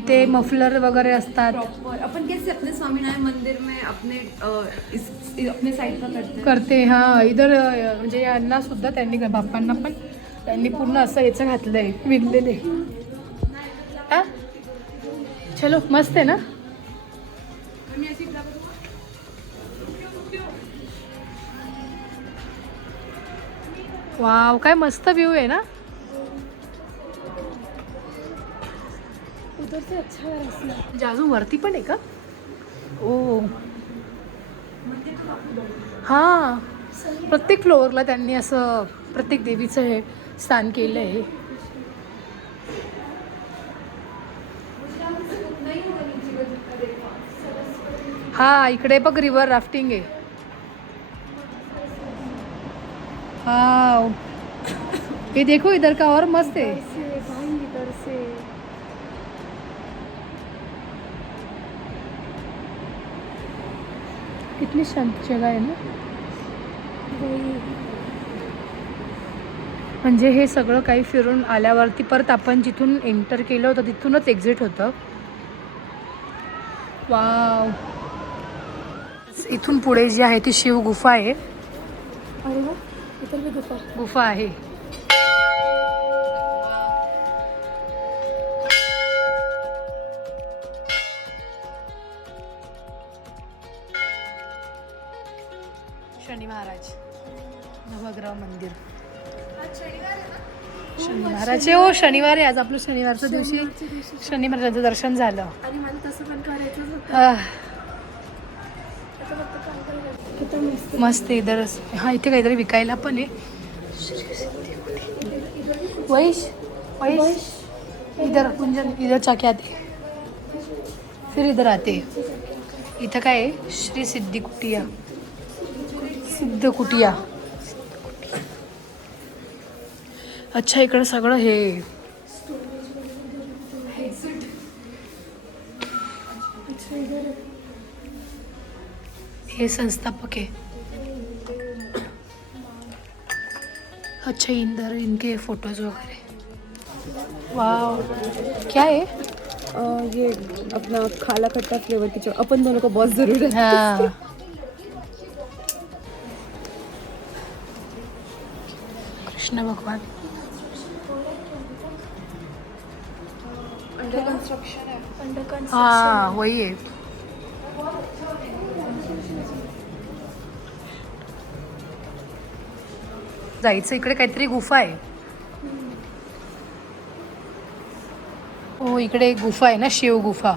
इथे मफलर वगैरे असतात. प्रॉपर अपन कैसे अपने स्वामीनारायण मंदिर में अपने अपने साइड का करते. हा इधर म्हणजे यांना सुद्धा त्यांनी बाप्पांना पण त्यांनी पूर्ण असं याचं घातलंय विणलेले. हा चलो मस्त आहे ना. वाव काय मस्त व्ह्यू आहे ना. उधर से अच्छा है रास्ता. म्हणजे अजून वरती पण आहे का. ओ हा प्रत्येक फ्लोअरला त्यांनी असं प्रत्येक देवीचं हे स्थान केलं आहे. हा इकडे बघ रिव्हर राफ्टिंग आहे. हा ये देखो इधर का और मस्त है. इधर से कितनी शांत जगह आहे ना. म्हणजे हे सगळं काही फिरून आल्यावरती परत आपण जिथून एंटर केलं होतं तिथूनच एक्झिट होतं. वाव इथून पुढे जी आहे ती शिव गुफा आहे. अरे वा इधर भी गुफा आहे. शनी महाराज नवग्रह मंदिर. शनी महाराज हो शनिवार आहे आज. आपलं शनिवारच्या दिवशी शनी महाराजांचं दर्शन झालं. आणि मला तसं पण करायचं होतं. मस्त इधर. हा इथे काहीतरी विकायला पण आहे. वैश वैश इधर कुंजन इधर चाके आते फिर इधर आते. इथं काय आहे श्री सिद्धी कुटिया. सिद्ध कुटिया. अच्छा इकडं सगळं हे हे संस्थापक है. अच्छा इंदर इनके फोटोज वगैरह. वाव क्या है. ये अपना खाला खट्टा फ्लेवर की जो अपन दोनों को बहुत जरूरत है. हाँ कृष्ण भगवान. अंडर कंस्ट्रक्शन है. Under construction. हाँ वही है. जायचं इकडे काहीतरी गुफा आहे. हो इकडे एक गुफा आहे ना शिव गुफा.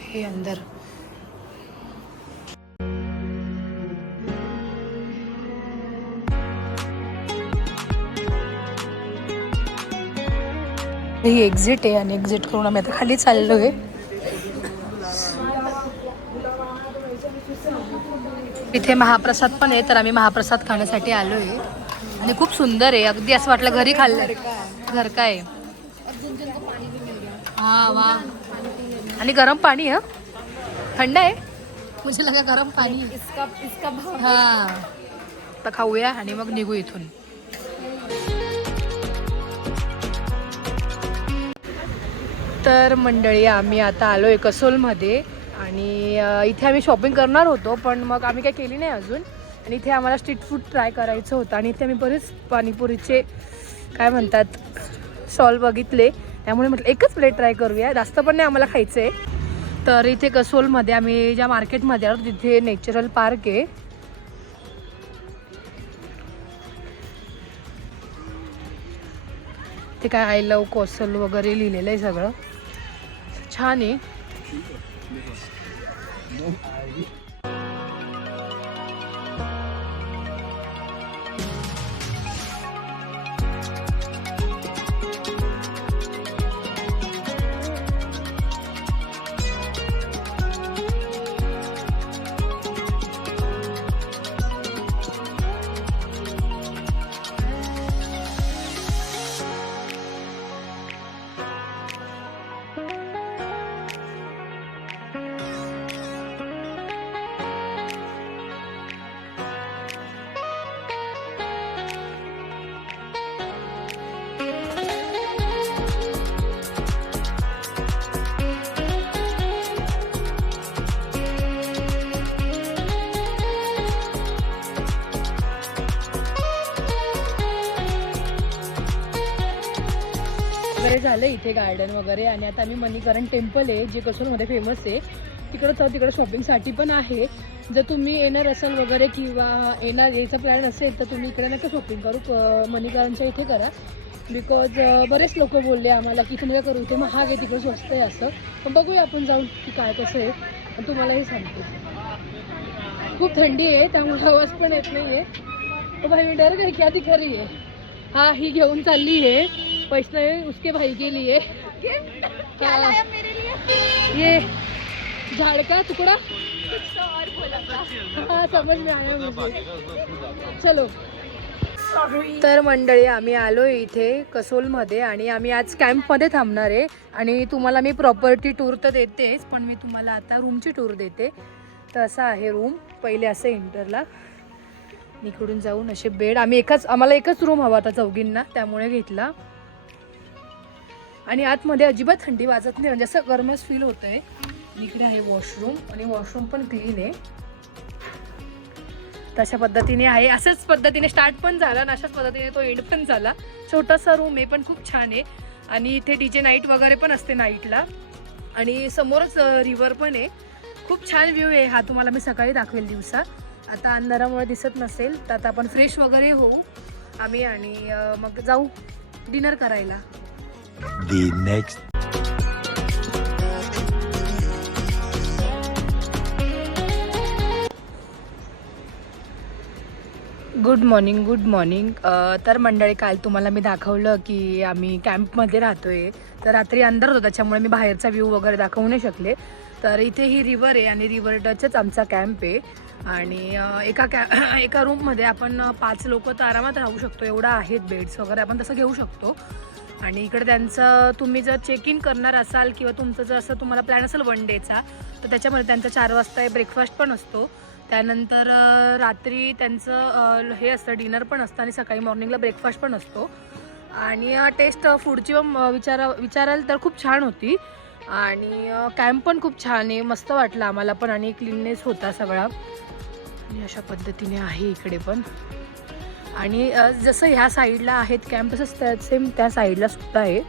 हे अंदर ही एक्झिट आहे आणि एक्झिट करून आम्ही आता खाली चाललो आहे. इथे महाप्रसाद पण आहे तर आम्ही महाप्रसाद खाण्यासाठी आलो आहे. आणि खूप सुंदर आहे. अगदी असं वाटलं घरी खाल्लं घर काय. हा वा आणि गरम पाणी. हा थंड आहे. मुझे लगा गरम पाणी. इसका हा आता खाऊया आणि मग निघू इथून. तर मंडळी आम्ही आता आलो आहे कसोलमध्ये. आणि इथे आम्ही शॉपिंग करणार होतो पण मग आम्ही काय केली नाही अजून. आणि इथे आम्हाला स्ट्रीट फूड ट्राय करायचं होतं. आणि इथे आम्ही बरेच पाणीपुरीचे काय म्हणतात स्टॉल बघितले. त्यामुळे म्हटलं एकच प्लेट ट्राय करूया. जास्त पण नाही आम्हाला खायचं आहे. तर इथे कसोलमध्ये आम्ही ज्या मार्केटमध्ये आलो तिथे नॅचरल पार्क आहे. ते काय आय लव्ह कोसल वगैरे लिहिलेलं आहे सगळं. छान आहे. वगैरे झालं इथे गार्डन वगैरे. आणि आता आम्ही मणीकरण टेम्पल आहे जे कसोलमध्ये फेमस आहे तिकडे शॉपिंगसाठी पण आहे. जर तुम्ही येणार असाल वगैरे किंवा यायचा प्लॅन असेल तर तुम्ही इकडे नका शॉपिंग करू, मणीकरणच्या इथे करा. बिकॉज बरेच लोक बोलले आम्हाला की इथे नका करू, इथे महाग आहे तिकडे स्वस्त आहे असं. पण बघूया आपण जाऊन की काय कसं आहे आणि तुम्हालाही सांगते. खूप थंडी आहे त्यामुळे आवाज पण येत नाही आहे. तो भाई मी डर गई क्या दिख रही है. हाँ ही घेऊन चालली है वैष्णवी उसके भाई के लिए. क्या लाया मेरे लिए? ये झाड़ का टुकड़ा. हाँ समझ में आया मुझे. चलो. तर मंडळी आम्ही आलो इथे कसोलमध्ये आणि आम्ही आज कॅम्पमध्ये थांबणार आहे. आणि तुम्हाला मी प्रॉपर्टी टूर तर देतेच पण मी तुम्हाला आता रूमची टूर देते. तर असा आहे रूम. पहिले असं एंटरला इकडून जाऊन असे बेड. आम्हाला एकच रूम हवा होता चौघींना त्यामुळे घेतला. आणि आतमध्ये अजिबात थंडी वाजत नाही म्हणजे असं गरमच फील होतं आहे. इकडे आहे वॉशरूम आणि वॉशरूम पण क्लीन आहे. तशा पद्धतीने आहे. अशाच पद्धतीने स्टार्ट पण झाला आणि अशाच पद्धतीने तो एंड पण झाला. छोटासा रूम आहे पण खूप छान आहे. आणि इथे DJ नाईट वगैरे पण असते नाईटला. आणि समोरच रिव्हर पण आहे. खूप छान व्ह्यू आहे हा. तुम्हाला मी सकाळी दाखवेल दिवसा. आता अंधारामुळे दिसत नसेल तर आता आपण फ्रेश वगैरे होऊ आम्ही आणि मग जाऊ डिनर करायला. Good morning. तर मंडळी काल तुम्हाला मी दाखवलं की आम्ही कॅम्पमध्ये राहतोय. तर रात्री अंधार होता त्याच्यामुळे मी बाहेरचा व्ह्यू वगैरे दाखवू नाही शकले. तर इथे ही रिव्हर आहे आणि रिव्हर टचच आमचा कॅम्प आहे. आणि एका रूममध्ये आपण 5 लोक तर आरामात राहू शकतो. एवढा आहेत बेड्स वगैरे आपण तसं घेऊ शकतो. आणि इकडे त्यांचं तुम्ही जर चेक इन करणार असाल किंवा तुमचं जर असं तुम्हाला प्लॅन असेल 1 डेचा तर त्याच्यामध्ये त्यांचा 4 वाजता ब्रेकफास्ट पण असतो. त्यानंतर रात्री त्यांचं हे असतं डिनर पण असतं आणि सकाळी मॉर्निंगला ब्रेकफास्ट पण असतो. आणि टेस्ट फूडची विचाराल तर खूप छान होती. आणि कॅम्प पण खूप छान आहे. मस्त वाटलं आम्हाला पण आणि क्लीननेस होता सगळा. आणि अशा पद्धतीने आहे इकडे पण. आणि जसं ह्या साईडला आहेत कॅम्प तसंच सेम त्या साईडला सुद्धा आहे.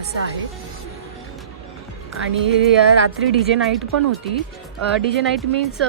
असं आहे. आणि रात्री DJ नाईट पण होती. DJ नाईट मीन्स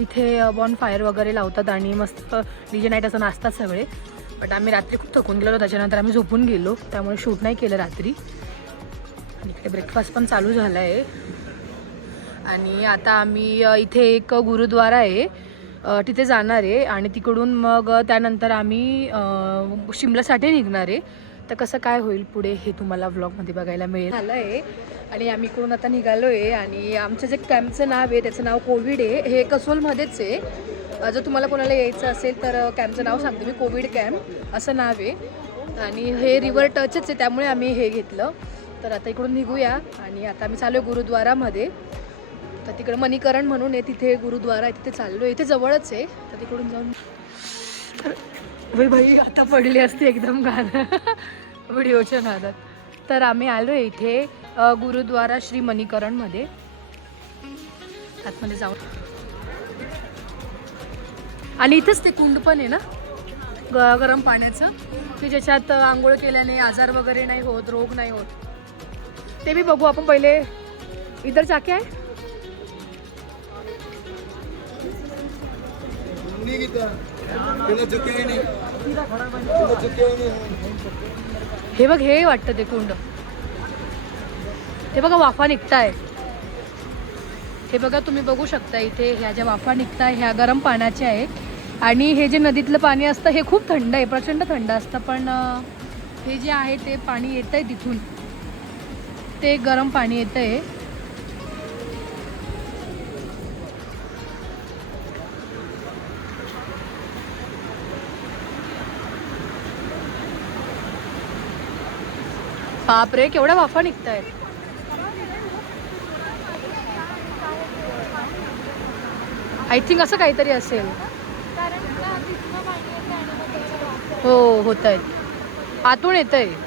इथे बॉनफायर वगैरे लावतात आणि मस्त DJ नाईट असं नाचतात सगळे. बट आम्ही रात्री खूप थकून गेलो त्याच्यानंतर आम्ही झोपून गेलो त्यामुळे शूट नाही केलं रात्री. आणि इकडे ब्रेकफास्ट पण चालू झाला आहे. आणि आता आम्ही इथे एक गुरुद्वारा आहे तिथे जाणार आहे आणि तिकडून मग त्यानंतर आम्ही शिमल्यासाठी निघणार आहे. तर कसं काय होईल पुढे हे तुम्हाला व्लॉगमध्ये बघायला मिळेल. झालं आहे आणि आम्ही इकडून आता निघालो आहे. आणि आमचं जे कॅम्पचं नाव आहे त्याचं नाव कोविड आहे. हे कसोलमध्येच आहे. जर तुम्हाला कोणाला यायचं असेल तर कॅम्पचं नाव सांगते मी. कोविड कॅम्प असं नाव आहे. आणि हे रिव्हर टचच आहे त्यामुळे आम्ही हे घेतलं. तर आता इकडून निघूया आणि आता आम्ही चालू आहे गुरुद्वारामध्ये. तर तिकडे मणीकरण म्हणून आहे तिथे गुरुद्वारा आहे तिथे चाललो आहे. इथे जवळच आहे तर तिकडून जाऊन भाई आता पडली असते एकदम गाणं व्हिडिओच्या नादात. तर आम्ही आलो आहे इथे गुरुद्वारा श्री मणीकरणमध्ये. आतमध्ये जाऊन आणि इथंच ते कुंड पण आहे ना गरम पाण्याचं की ज्याच्यात आंघोळ केल्याने आजार वगैरे नाही होत, रोग नाही होत. ते बी बघू आपण. पहिले इधर जाके आहे हे बघ. हे वाटतं ते कुंड. हे बघा वाफा निघताय. हे बघा तुम्ही बघू शकता इथे ह्या ज्या वाफा निघताय ह्या गरम पाण्याच्या आहे. आणि हे जे नदीतलं पाणी असतं हे खूप थंड आहे, प्रचंड थंड असतं. पण हे जे आहे ते पाणी येत आहे तिथून ते गरम पाणी येत आहे. बापरे केवढ्या वाफा निघतायत. आय थिंक असं काहीतरी असेल. हो होत आहे आतून येत आहे.